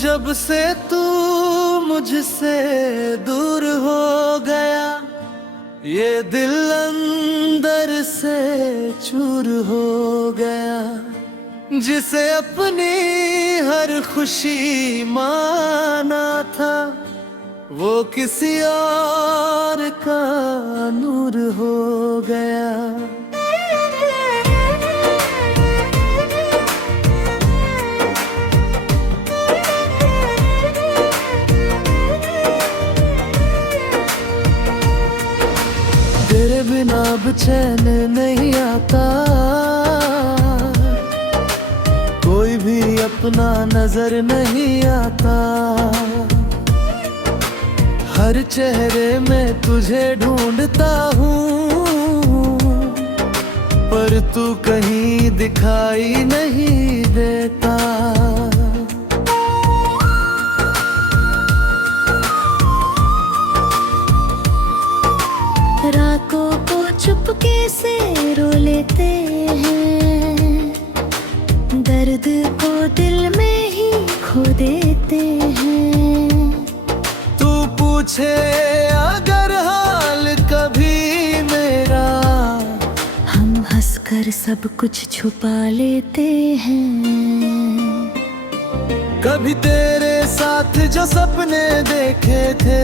जब से तू मुझसे दूर हो गया, ये दिल अंदर से चूर हो गया। जिसे अपनी हर खुशी माना था, वो किसी और का नूर हो गया। तेरे बिना अब चैन नहीं आता, कोई भी अपना नजर नहीं आता। हर चेहरे में तुझे ढूंढता हूँ, पर तू कहीं दिखाई नहीं देता। रातों को चुपके से रो लेते हैं, दर्द को दिल में ही खो देते हैं। तू पूछे अगर हाल कभी मेरा, हम हंसकर सब कुछ छुपा लेते हैं। कभी तेरे साथ जो सपने देखे थे,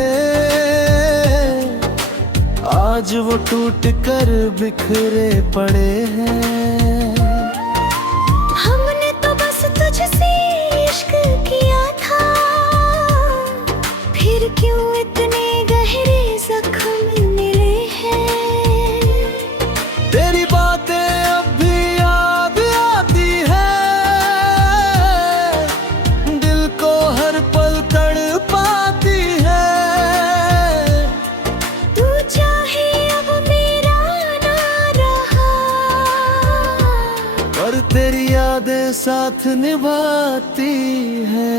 आज वो टूट कर बिखरे पड़े हैं। हमने तो बस तुझसे इश्क किया था, फिर क्यों इतने गहरे जख्म मिले हैं। तेरी बातें अब भी याद आती है, दिल को हर पल तड़पाती है। तू चाहे अब मेरा ना रहा, पर तेरी यादें साथ निभाती हैं।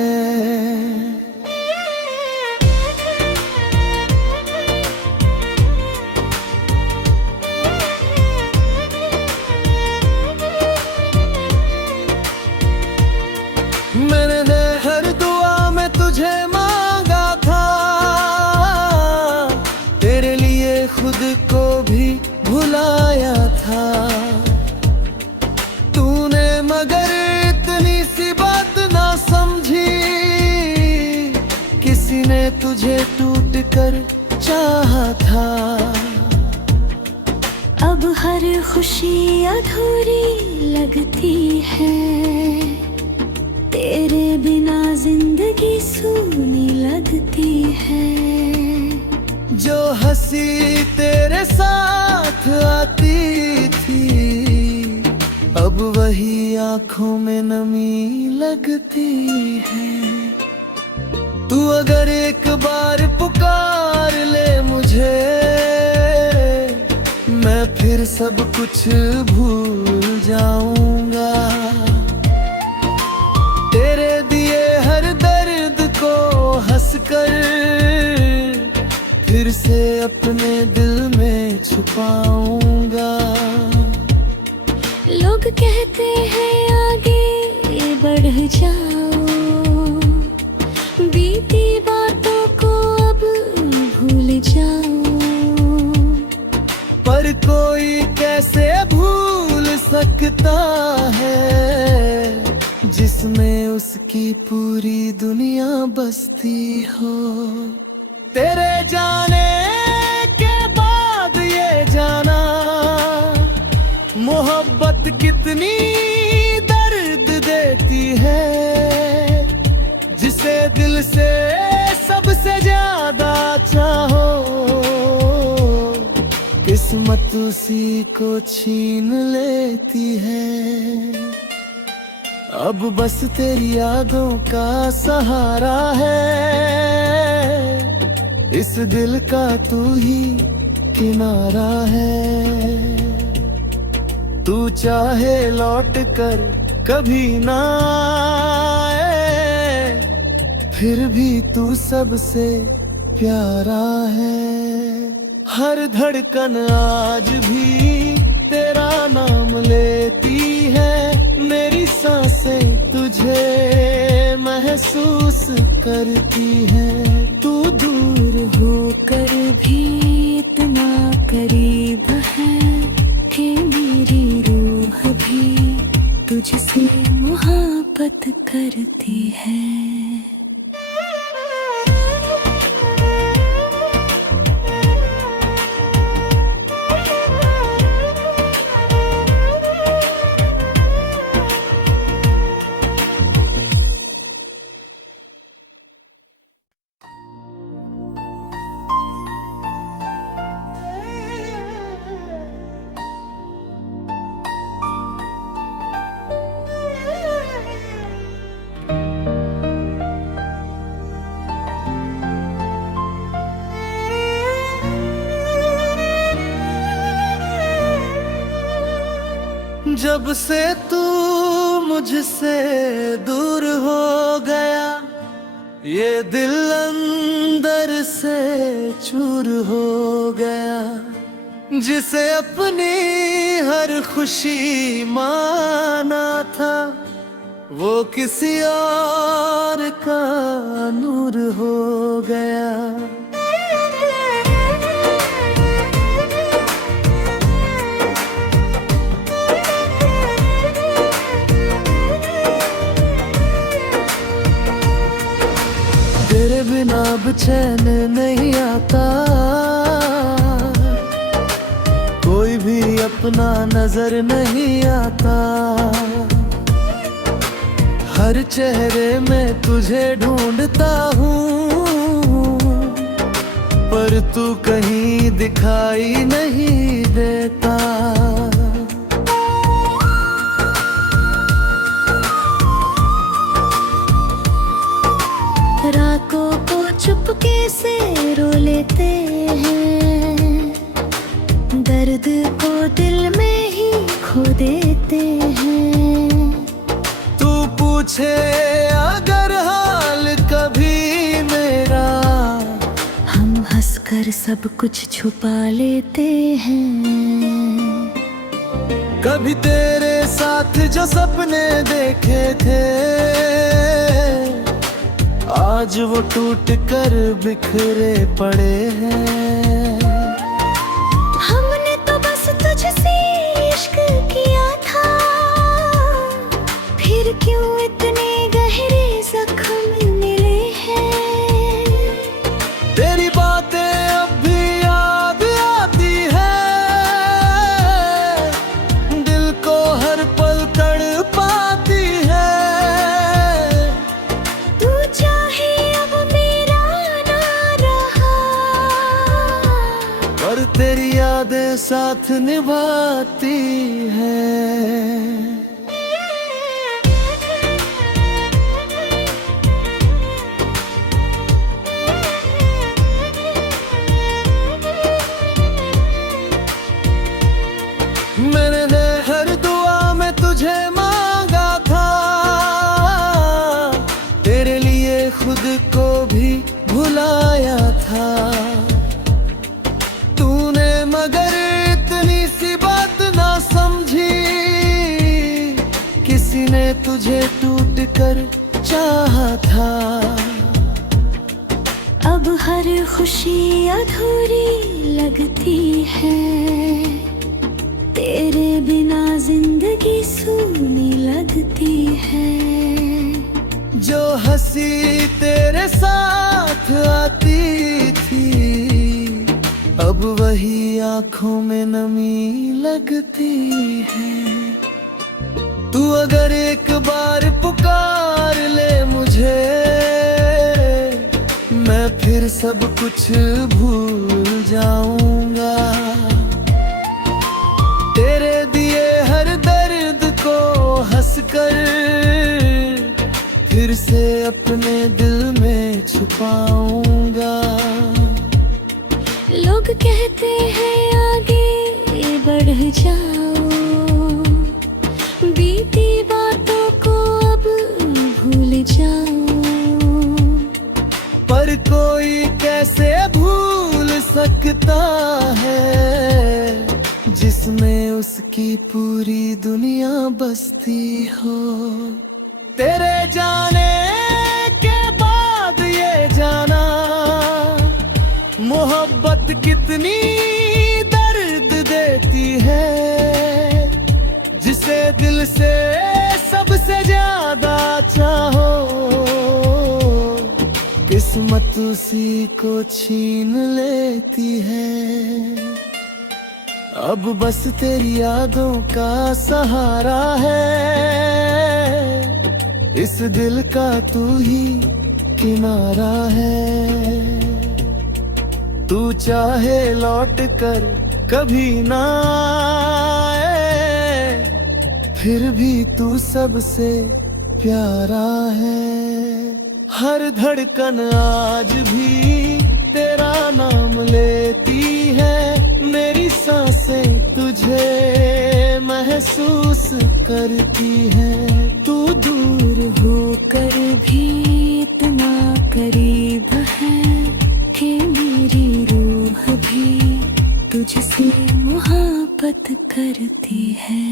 मैंने हर दुआ में तुझे मांगा था, तेरे लिए खुद को भी भुलाया था। तूने मगर इतनी सी बात ना समझी, किसी ने तुझे टूट कर चाहा था। अब हर खुशी अधूरी लगती है, तेरे बिना जिंदगी सूनी लगती है। जो हंसी तेरे साथ आती थी, अब वही आंखों में नमी लगती है। तू अगर एक बार पुकार ले मुझे, मैं फिर सब कुछ भूल जाऊंगा। तेरे दिए हर दर्द को हंसकर फिर से अपने दिल में छुपाऊंगा। लोग कहते हैं आगे बढ़ जाओ, बीती बातों को अब भूल जाओ। पर कोई कैसे भूल सकता है, जिसमें उसकी पूरी दुनिया बसती हो। तेरे जाने के बाद ये जाना, मोहब्बत कितनी दर्द देती है। जिसे दिल से सबसे ज्यादा चाहो, किस्मत उसी को छीन लेती है। अब बस तेरी यादों का सहारा है, इस दिल का तू ही किनारा है। तू चाहे लौट कर कभी ना आए, फिर भी तू सबसे प्यारा है। हर धड़कन आज भी तेरा नाम लेती है, मेरी सांसें तुझे महसूस करती है तू दूर होकर भी इतना करीब है कि मेरी रूह भी तुझसे मोहब्बत करती है। जब से तू मुझसे दूर हो गया, ये दिल अंदर से चूर हो गया। जिसे अपनी हर खुशी माना था, वो किसी और का नूर हो गया। तेरे बिना अब चैन नहीं आता, कोई भी अपना नजर नहीं आता। हर चेहरे में तुझे ढूंढता हूँ, पर तू कहीं दिखाई नहीं देता। रातों को चुपके से रो लेते हैं, दर्द को दिल में ही खो देते हैं। तू पूछे अगर हाल कभी मेरा, हम हंसकर सब कुछ छुपा लेते हैं। कभी तेरे साथ जो सपने देखे थे, आज वो टूट कर बिखरे पड़े हैं। हमने तो बस तुझसे इश्क किया था, फिर क्यों इतने गहरे जख्म मिले हैं। तेरी बातें अब भी याद आती है, दिल को हर पल तड़पाती है। तू चाहे अब मेरा ना रहा, और तेरी यादें साथ निभाती है। मैंने हर दुआ में तुझे मांगा था, तेरे लिए खुद को भी भुलाया था। तूने मगर इतनी सी बात ना समझी, किसी ने तुझे टूट कर चाहा था। अब हर खुशी अधूरी लगती है, तेरे बिना जिंदगी सूनी लगती है। जो हंसी तेरे साथ आती थी, अब वही आंखों में नमी लगती है। तू अगर एक बार पुकार ले मुझे, मैं फिर सब कुछ भूल जाऊंगा। तेरे दिए हर दर्द को हंसकर फिर से अपने दिल में छुपाऊंगा। लोग कहते हैं आगे बढ़ जाओ, बीती बातों को अब भूल जाओ। पर कोई कैसे भूल सकता है, जिसमें उसकी पूरी दुनिया बसती हो। तेरे जाने बात कितनी दर्द देती है, जिसे दिल से सबसे ज्यादा चाहो, किस्मत उसी को छीन लेती है। अब बस तेरी यादों का सहारा है, इस दिल का तू ही किनारा है। तू चाहे लौट कर कभी ना आए, फिर भी तू सबसे प्यारा है। हर धड़कन आज भी तेरा नाम लेती है, मेरी सांसें तुझे महसूस करती है। तू दूर होकर भी इतना करीब है कि मेरी रूह भी तुझसे मोहब्बत करती है।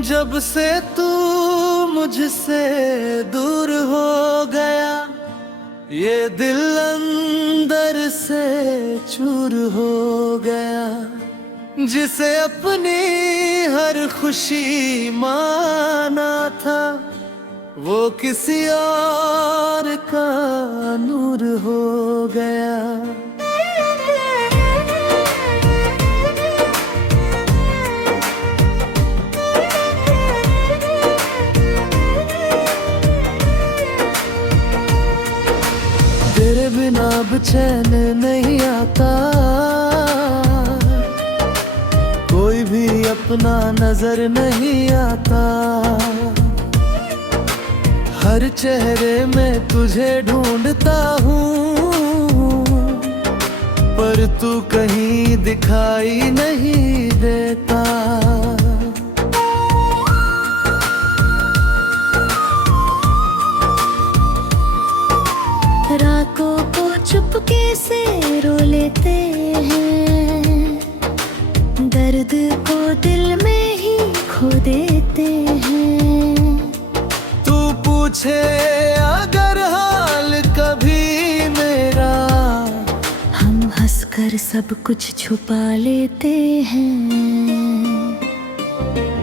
जब से तू मुझसे दूर हो गया, ये दिल अंदर से चूर हो गया। जिसे अपनी हर खुशी माना था, वो किसी और का नूर हो गया। तेरे बिना अब चैन नहीं आता, कोई भी अपना नजर नहीं आता। हर चेहरे में तुझे ढूंढता हूँ, पर तू कहीं दिखाई नहीं देता। रातों को चुपके से रो लेते हैं, दर्द को दिल में ही खो देते हैं। तू पूछे अगर हाल कभी मेरा, हम हंसकर सब कुछ छुपा लेते हैं।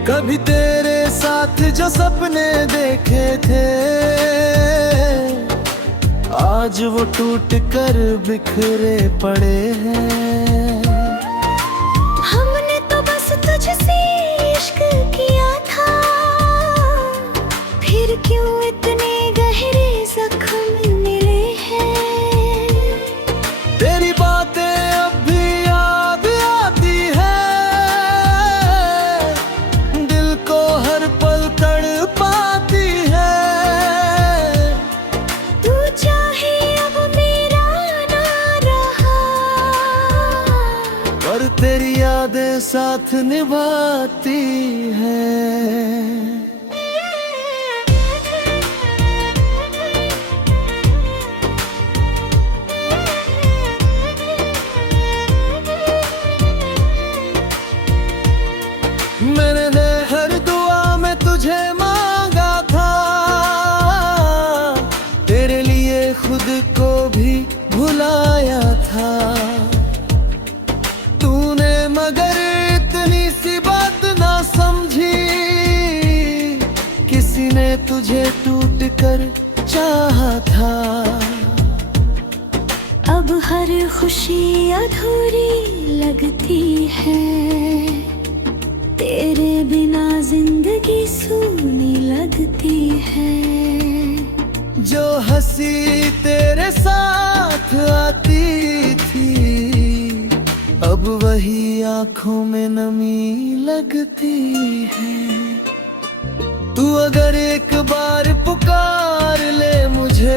कभी तेरे साथ जो सपने देखे थे, आज वो टूट कर बिखरे पड़े हैं। हमने तो बस तुझसे इश्क किया था, फिर क्यों इतने गहरे जख्म मिले हैं। तेरी बातें अब भी याद आती है, दिल को हर पल तड़पाती है। तू चाहे अब मेरा ना रहा, पर तेरी यादें साथ निभाती हैं। मैंने हर दुआ में तुझे मांगा था, तेरे लिए खुद को भी भुलाया था। तूने मगर इतनी सी बात ना समझी, किसी ने तुझे टूट कर चाहा था। अब हर खुशी अधूरी लगती है, तेरे बिना जिंदगी सूनी लगती है। जो हंसी तेरे साथ आती थी, अब वही आंखों में नमी लगती है। तू अगर एक बार पुकार ले मुझे,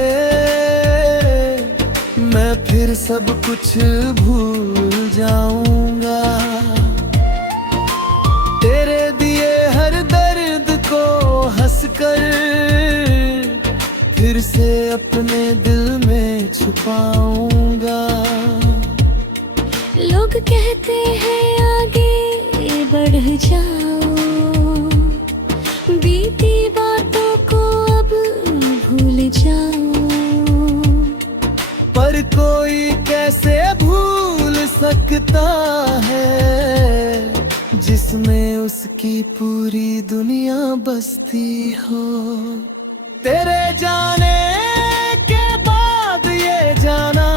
मैं फिर सब कुछ भूल जाऊंगा। तेरे दिए हर दर्द को हंसकर फिर से अपने दिल में छुपाऊंगा। लोग कहते हैं आगे बढ़ जाओ, बीती बातों को अब भूल जाओ। पर कोई कैसे भूल सकता है जिसमें उसकी पूरी दुनिया बसती हो। तेरे जाने के बाद ये जाना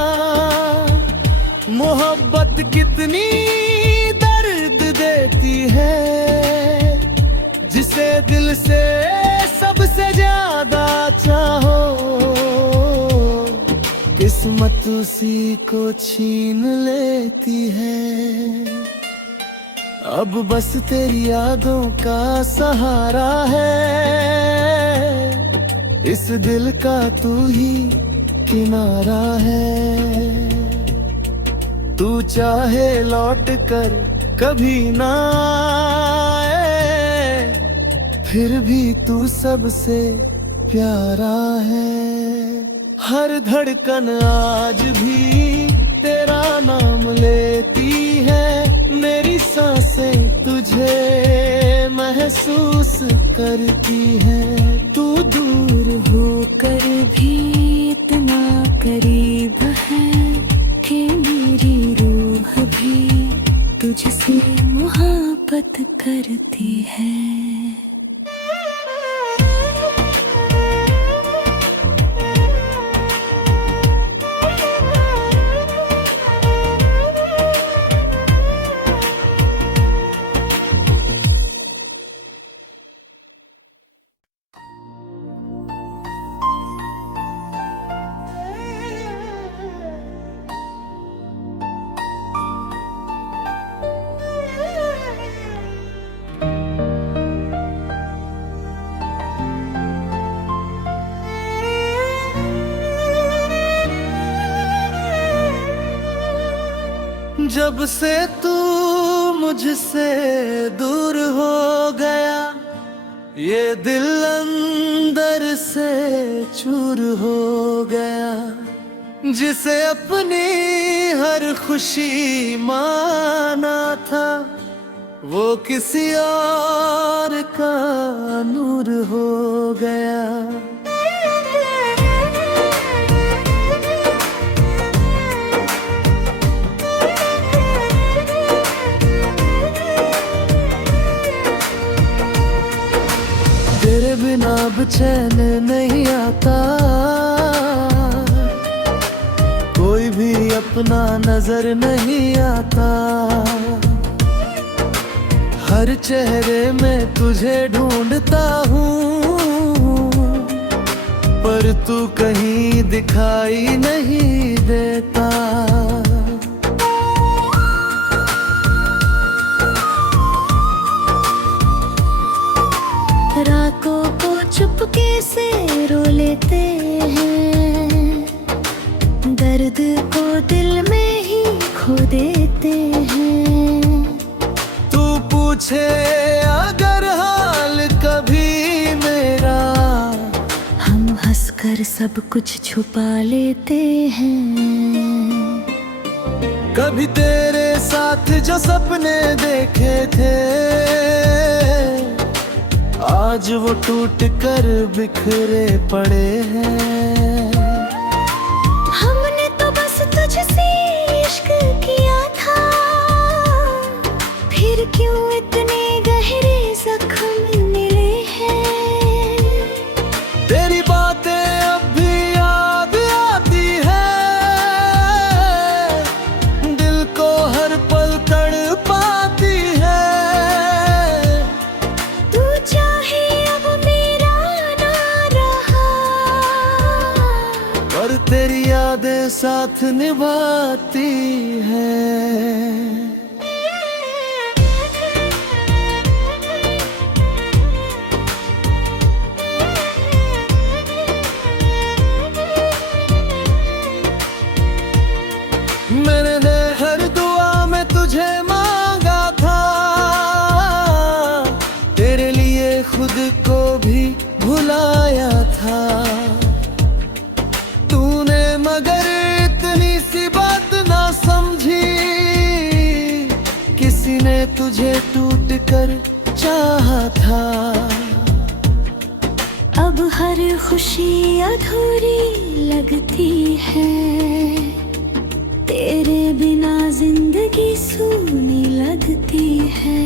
मोहब्बत कितनी दर्द देती है। जिसे दिल से सबसे ज्यादा चाहो, किस्मत उसी को छीन लेती है। अब बस तेरी यादों का सहारा है, इस दिल का तू ही किनारा है। तू चाहे लौट कर कभी ना आए, फिर भी तू सबसे प्यारा है। हर धड़कन आज भी तेरा नाम लेती है, मेरी सांसें तुझे महसूस करती है। तू दूर होकर भी इतना करीब है कि मेरी रूह भी तुझसे मोहब्बत करती है। जब से तू मुझसे दूर हो गया, ये दिल अंदर से चूर हो गया। जिसे अपनी हर खुशी माना था, वो किसी और का नूर हो गया। तेरे बिना अब चैन नहीं आता, कोई भी अपना नजर नहीं आता। हर चेहरे में तुझे ढूंढता हूँ, पर तू कहीं दिखाई नहीं देता। रातों को चुपके से रो लेते हैं, दर्द को दिल में ही खो देते हैं। तू पूछे अगर हाल कभी मेरा, हम हंसकर सब कुछ छुपा लेते हैं। कभी तेरे साथ जो सपने देखे थे, आज वो टूट कर बिखरे पड़े हैं। हमने तो बस तुझसे इश्क किया था, फिर क्यों इतने गहरे जख्म मिले हैं। तेरी बातें अब भी याद आती है, दिल को हर पल तड़पाती है। तू चाहे अब मेरा ना रहा, पर तेरी यादें साथ निभाती है। खुशी अधूरी लगती है, तेरे बिना जिंदगी सूनी लगती है।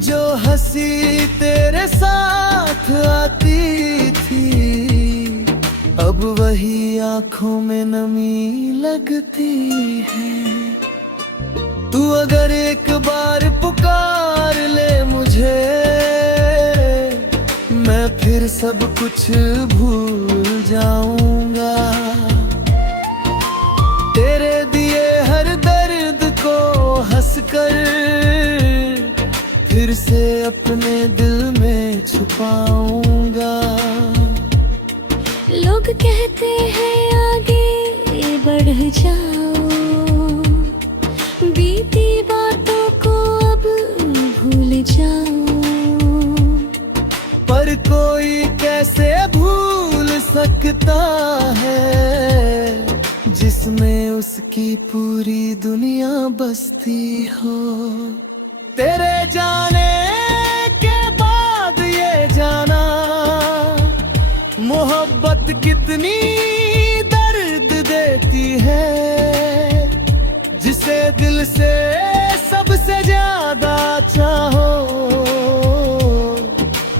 जो हंसी तेरे साथ आती थी, अब वही आंखों में नमी लगती है। तू अगर एक बार पुकार ले मुझे, मैं फिर सब कुछ भूल जाऊंगा। तेरे दिए हर दर्द को हंसकर फिर से अपने दिल में छुपाऊंगा। लोग कहते हैं आगे बढ़ जाओ, बीती बातों को अब भूल जाओ। पर कोई कैसे भूल सकता है, जिसमें उसकी पूरी दुनिया बसती हो। तेरे जाने के बाद ये जाना, मोहब्बत कितनी दर्द देती है। जिसे दिल से सबसे ज्यादा चाहो,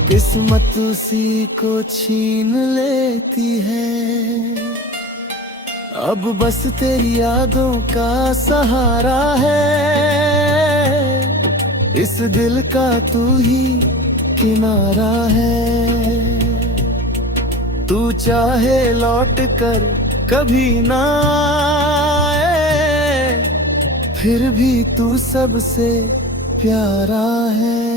किस्मत उसी को छीन लेती है। अब बस तेरी यादों का सहारा है, इस दिल का तू ही किनारा है। तू चाहे लौट कर कभी ना आए, फिर भी तू सबसे प्यारा है।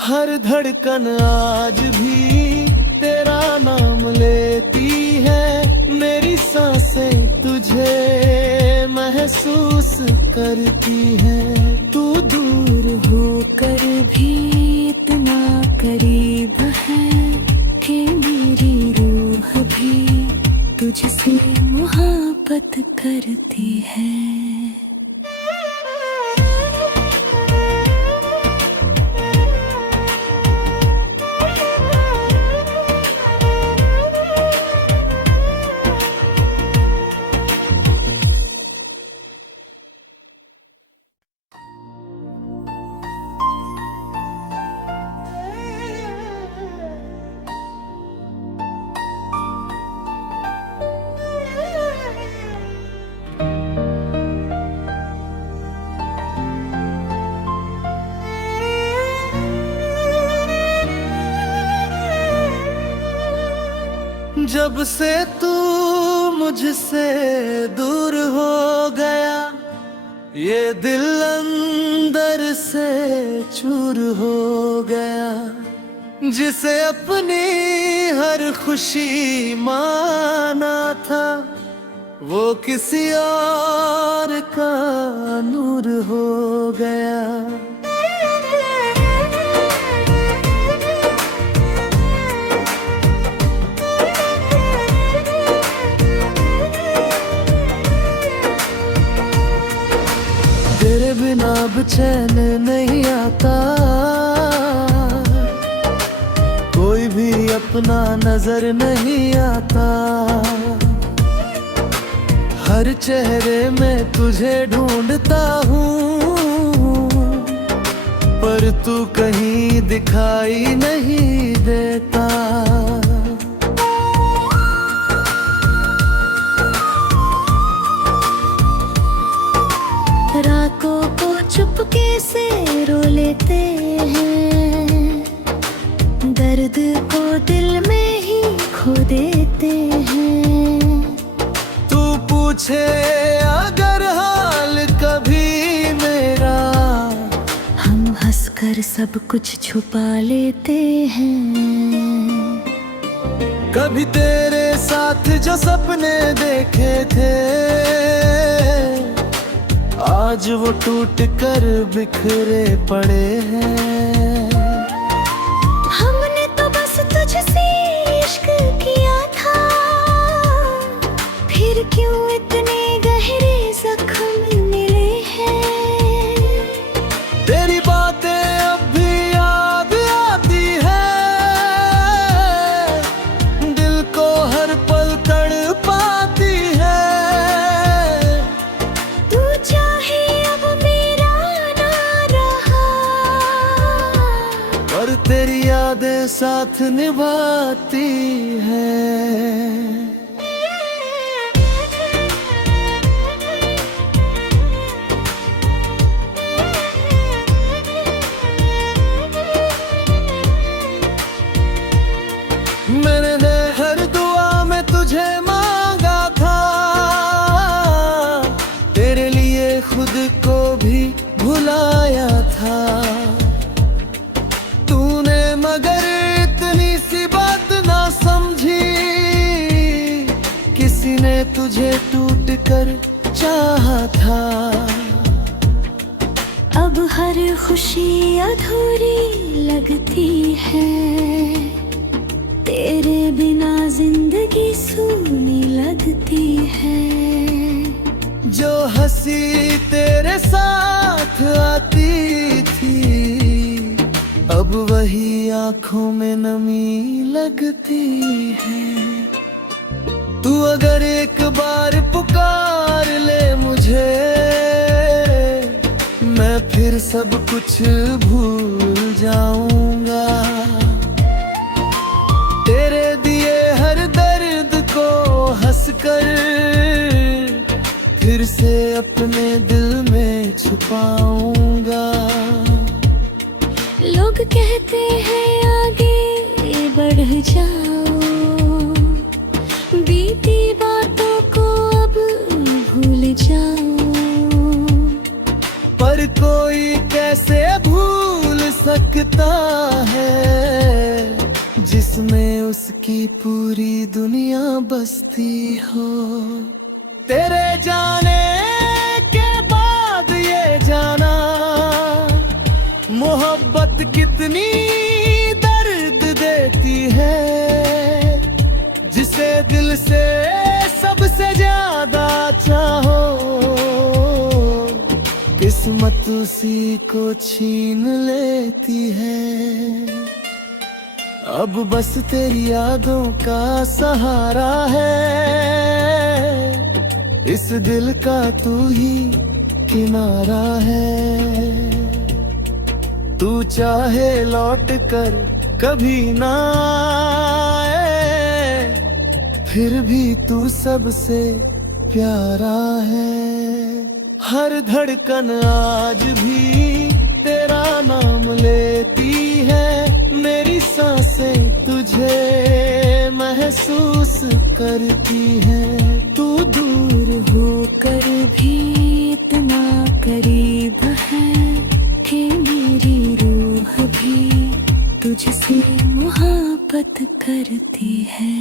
हर धड़कन आज भी तेरा नाम लेती है, मेरी सांसें तुझे महसूस करती है। तू दूर होकर भी इतना करीब है कि मेरी रूह भी तुझसे मोहब्बत करती है। जब से तू मुझसे दूर हो गया, ये दिल अंदर से चूर हो गया। जिसे अपनी हर खुशी माना था, वो किसी और का नूर हो गया। तेरे बिना अब चैन नहीं आता, कोई भी अपना नजर नहीं आता। हर चेहरे में तुझे ढूंढता हूँ, पर तू कहीं दिखाई नहीं देता। रातों को चुपके से रो लेते हैं, दर्द को दिल में ही खो देते हैं। तू पूछे अगर हाल कभी मेरा, हम हंसकर सब कुछ छुपा लेते हैं। कभी तेरे साथ जो सपने देखे थे, आज वो टूट कर बिखरे पड़े हैं। हमने तो बस तुझसे इश्क किया था, फिर क्यों इतने गहरे जख्म मिले हैं। तेरी बातें अब भी याद आती है, साथ निभाती है। मैंने हर दुआ में तुझे मांगा था, तेरे लिए खुद को भी भुलाया था। तूने मगर इतनी सी बात ना समझी, किसी ने तुझे टूट कर चाहा था। अब हर खुशी अधूरी लगती है, तेरे बिना जिंदगी सूनी लगती है। जो हंसी तेरे साथ आती थी, अब वही आंखों में नमी लगती है। तू अगर एक बार पुकार ले मुझे, मैं फिर सब कुछ भूल जाऊंगा। तेरे दिए हर दर्द को हंसकर फिर से अपने दिल में छुपाऊंगा। लोग कहते हैं आगे बढ़ जाओ, बीती बातों को अब भूल जाओ। पर कोई कैसे भूल सकता है, जिसमें उसकी पूरी दुनिया बसती हो। तेरे जाने के बाद ये जाना, मोहब्बत कितनी दर्द देती है। जिसे दिल से सबसे ज्यादा चाहो, किस्मत उसी को छीन लेती है। अब बस तेरी यादों का सहारा है, इस दिल का तू ही किनारा है। तू चाहे लौट कर कभी ना आए, फिर भी तू सबसे प्यारा है। हर धड़कन आज भी तेरा नाम लेती है, मेरी सांसें तुझे महसूस करती है। तू दूर होकर भी इतना करीब है, कि मेरी रूह भी तुझसे मोहब्बत करती है।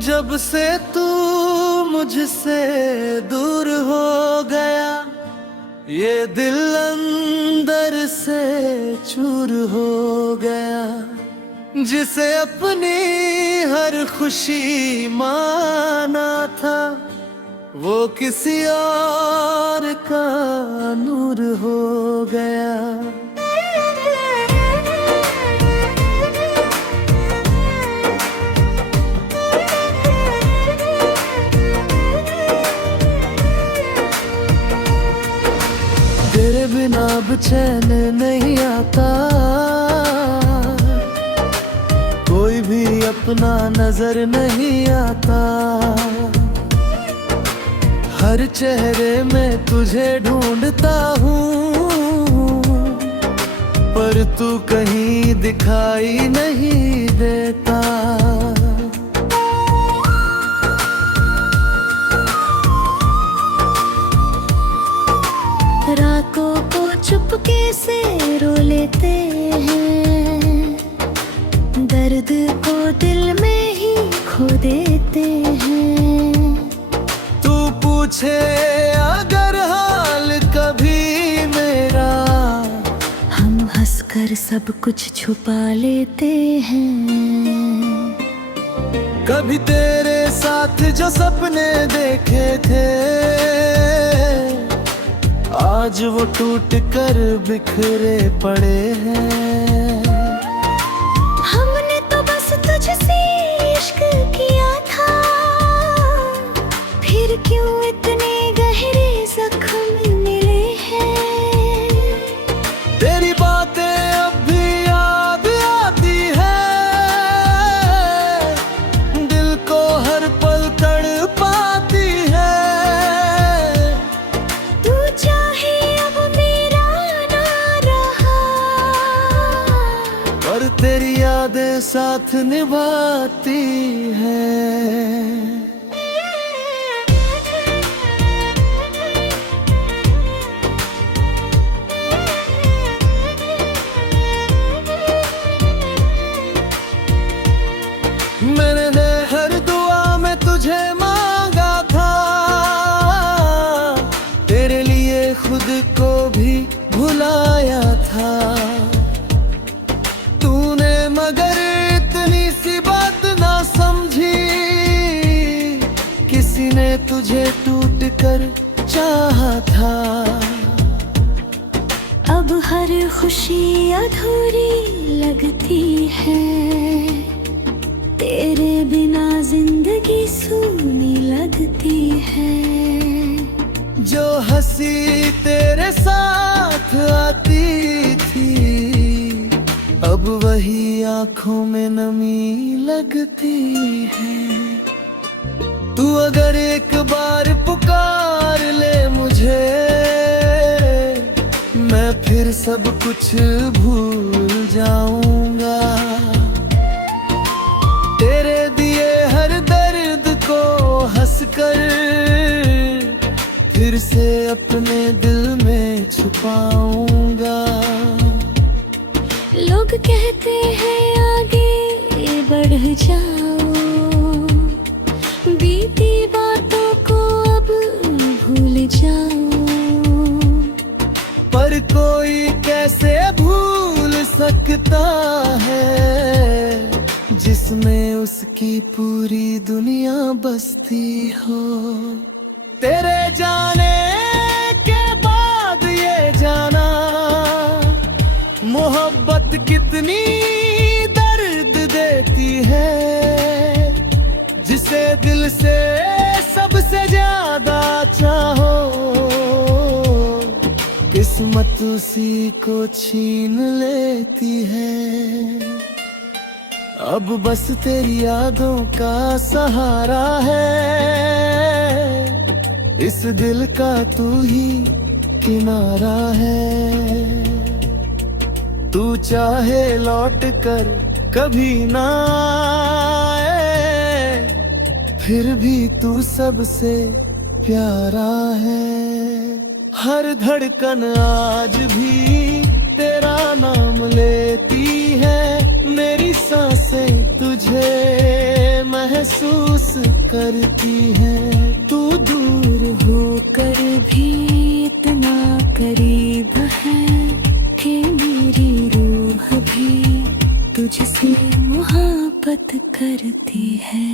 जब से तू मुझसे दूर हो गया, ये दिल अंदर से चूर हो गया। जिसे अपनी हर खुशी माना था, वो किसी और का नूर हो गया। तेरे बिना अब चैन नहीं आता, कोई भी अपना नजर नहीं आता। हर चेहरे में तुझे ढूंढता हूँ, पर तू कहीं दिखाई नहीं देता। रातों को चुपके से रो लेते हैं, दर्द को दिल में ही खो देते हैं। तू पूछे अगर हाल कभी मेरा, हम हंसकर सब कुछ छुपा लेते हैं। कभी तेरे साथ जो सपने देखे थे, आज वो टूट कर बिखरे पड़े हैं। हमने तो बस तुझसे इश्क किया था, फिर क्यों इतने गहरे जख्म मिले हैं। तेरी बातें अब भी याद आती है, दिल को हर पल तड़पाती है। तू चाहे अब मेरा ना रहा, पर तेरी यादें साथ निभाती है। मैंने हर दुआ में तुझे मांगा था, तेरे लिए खुद को भी भुलाया था। तूने मगर इतनी सी बात ना समझी, किसी ने तुझे टूट कर चाहा था। अब हर खुशी अधूरी लगती है, तेरे बिना जिंदगी सूनी लगती है। जो हंसी तेरे साथ आती थी, अब वही आंखों में नमी लगती है। तू अगर एक बार पुकार ले मुझे, मैं फिर सब कुछ भूल जाऊंगा। तेरे दिए हर दर्द को हंसकर फिर से अपने दिल में छुपाऊंगा। लोग कहते हैं आगे बढ़ जाओ, बीती बातों को अब भूल जाओ। पर कोई कैसे भूल सकता है, जिसमें उसकी पूरी दुनिया बसती हो। तेरे जाने के बाद ये जाना, मोहब्बत कितनी दर्द देती है। जिसे दिल से सबसे ज्यादा चाहो, किस्मत उसी को छीन लेती है। अब बस तेरी यादों का सहारा है, इस दिल का तू ही किनारा है। तू चाहे लौट कर कभी ना आए, फिर भी तू सबसे प्यारा है। हर धड़कन आज भी तेरा नाम लेती है, मेरी सांसें तुझे महसूस करती हैं। तू दूर होकर भी इतना करीब है, कि मेरी रूह भी तुझसे मोहब्बत करती है।